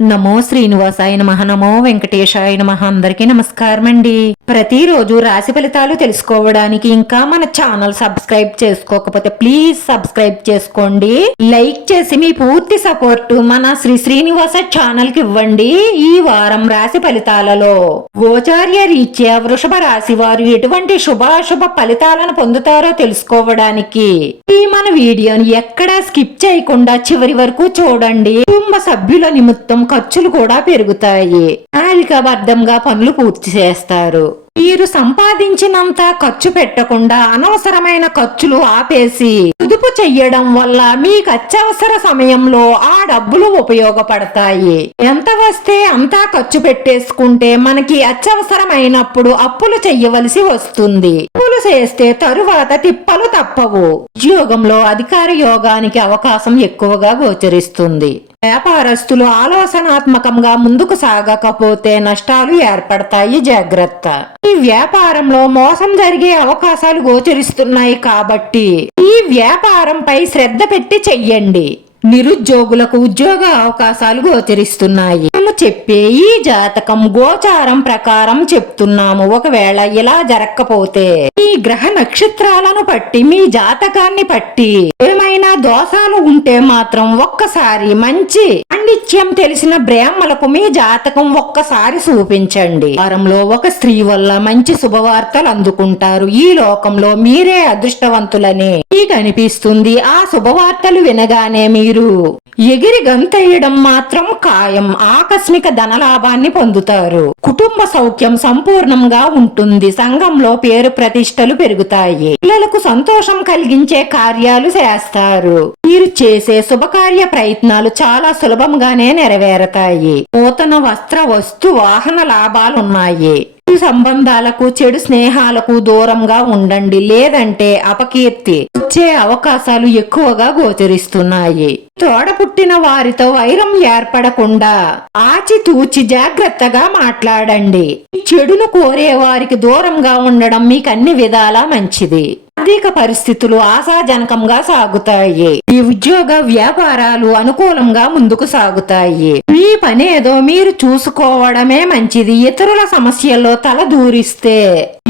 నమో శ్రీనివాసాయ నమః. నమో వెంకటేశాయ నమః. అందరికీ నమస్కారం అండి. ప్రతిరోజు రాశి ఫలితాలు తెలుసుకోవడానికి ఇంకా మన ఛానల్ సబ్స్క్రైబ్ చేసుకోకపోతే ప్లీజ్ సబ్స్క్రైబ్ చేసుకోండి. లైక్ చేసి మీ పూర్తి సపోర్ట్ మన శ్రీనివాస ఛానల్ కి ఇవ్వండి. ఈ వారం రాశి ఫలితాలలో గోచార్య రీత్యా వృషభ రాశి వారు ఎటువంటి శుభాశుభ ఫలితాలను పొందుతారో తెలుసుకోవడానికి ఈ మన వీడియోని ఎక్కడా స్కిప్ చేయకుండా చివరి వరకు చూడండి. కుటుంబ సభ్యుల నిమిత్తం ఖర్చులు కూడా పెరుగుతాయి. ప్రణాళికాబద్ధంగా పనులు పూర్తి చేస్తారు. మీరు సంపాదించినంత ఖర్చు పెట్టకుండా అనవసరమైన ఖర్చులు ఆపేసి పొదుపు చెయ్యడం వల్ల మీకు అత్యవసర సమయంలో ఆ డబ్బులు ఉపయోగపడతాయి. ఎంత వస్తే అంతా ఖర్చు పెట్టేసుకుంటే మనకి అత్యవసరమైనప్పుడు అప్పులు చెయ్యవలసి వస్తుంది. అప్పులు చేస్తే తరువాత తిప్పలు తప్పవు. ఉద్యోగంలో అధికార యోగానికి అవకాశం ఎక్కువగా గోచరిస్తుంది. వ్యాపారస్తులు ఆలోచనాత్మకంగా ముందుకు సాగకపోతే నష్టాలు ఏర్పడతాయి. జాగ్రత్త. ఈ వ్యాపారంలో మోసం జరిగే అవకాశాలు గోచరిస్తున్నాయి కాబట్టి ఈ వ్యాపారంపై శ్రద్ధ పెట్టి చెయ్యండి. నిరుద్యోగులకు ఉద్యోగ అవకాశాలు గోచరిస్తున్నాయి. మేము చెప్పే ఈ జాతకం గోచారం ప్రకారం చెప్తున్నాము. ఒకవేళ ఇలా జరగకపోతే ఈ గ్రహ నక్షత్రాలను బట్టి మీ జాతకాన్ని బట్టి ఏమైనా దోషాలు ఉంటే మాత్రం ఒక్కసారి మంచి పాండిత్యం తెలిసిన బ్రాహ్మలకు మీ జాతకం ఒక్కసారి చూపించండి. వారంలో ఒక స్త్రీ వల్ల మంచి శుభవార్తలు అందుకుంటారు. ఈ లోకంలో మీరే అదృష్టవంతులని మీకు అనిపిస్తుంది. ఆ శుభవార్తలు వినగానే మీరు ఎగిరి గంతేయడం మాత్రం ఖాయం. ఆకస్మిక ధనలాభాన్ని పొందుతారు. కుటుంబ సౌఖ్యం సంపూర్ణంగా ఉంటుంది. సంఘంలో పేరు ప్రతిష్టలు పెరుగుతాయి. పిల్లలకు సంతోషం కలిగించే కార్యాలు చేస్తారు. మీరు చేసే శుభకార్య ప్రయత్నాలు చాలా సులభంగానే నెరవేరతాయి. నూతన వస్త్ర వస్తు వాహన లాభాలున్నాయి. సంబంధాలకు చెడు స్నేహాలకు దూరంగా ఉండండి. లేదంటే అపకీర్తి వచ్చే అవకాశాలు ఎక్కువగా గోచరిస్తున్నాయి. తోడ పుట్టిన వారితో వైరం ఏర్పడకుండా ఆచితూచి జాగ్రత్తగా మాట్లాడండి. చెడును కోరే వారికి దూరంగా ఉండడం మీకు అన్ని విధాలా మంచిది. ఆర్థిక పరిస్థితులు ఆశాజనకంగా సాగుతాయి. ఈ ఉద్యోగ వ్యాపారాలు అనుకూలంగా ముందుకు సాగుతాయి. మీ పనేదో మీరు చూసుకోవడమే మంచిది. ఇతరుల సమస్యల్లో తల దూరిస్తే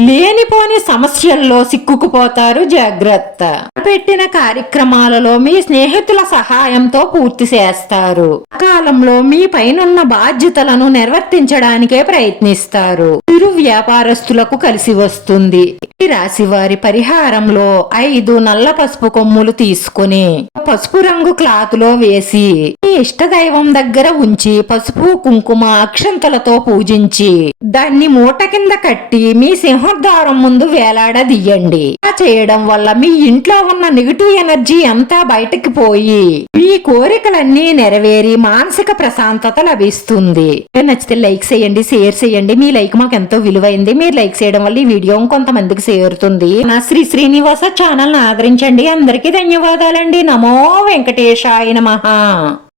లేనిపోని సమస్యల్లో సిక్కుకుపోతారు. జాగ్రత్త. పెట్టిన కార్యక్రమాలలో మీ స్నేహితుల సహాయంతో పూర్తి చేస్తారు. కాలంలో మీ పైనున్న బాధ్యతలను నిర్వర్తించడానికే ప్రయత్నిస్తారు. చిరు వ్యాపారస్తులకు కలిసి వస్తుంది. ఈ రాశి వారి పరిహారంలో 5 నల్ల పసుపు కొమ్ములు తీసుకుని పసుపు రంగు క్లాత్ లో వేసి మీ ఇష్టదైవం దగ్గర ఉంచి పసుపు కుంకుమ అక్షంతలతో పూజించి దాన్ని మూట కింద కట్టి మీ సింహద్వారం ముందు వేలాడదీయండి. ఇలా చేయడం వల్ల మీ ఇంట్లో ఉన్న నెగిటివ్ ఎనర్జీ అంతా బయటకు పోయి మీ కోరికలన్నీ నెరవేరి మానసిక ప్రశాంతత లభిస్తుంది. నచ్చితే లైక్ చేయండి, షేర్ చేయండి. మీ లైక్ మాకు ఎంతో విలువైంది. మీరు లైక్ చేయడం వల్ల ఈ వీడియో కొంతమందికి చేరుతుంది. నా శ్రీనివాస ఛానల్ ని ఆదరించండి. అందరికీ ధన్యవాదాలండి. నమో వెంకటేశాయ నమః.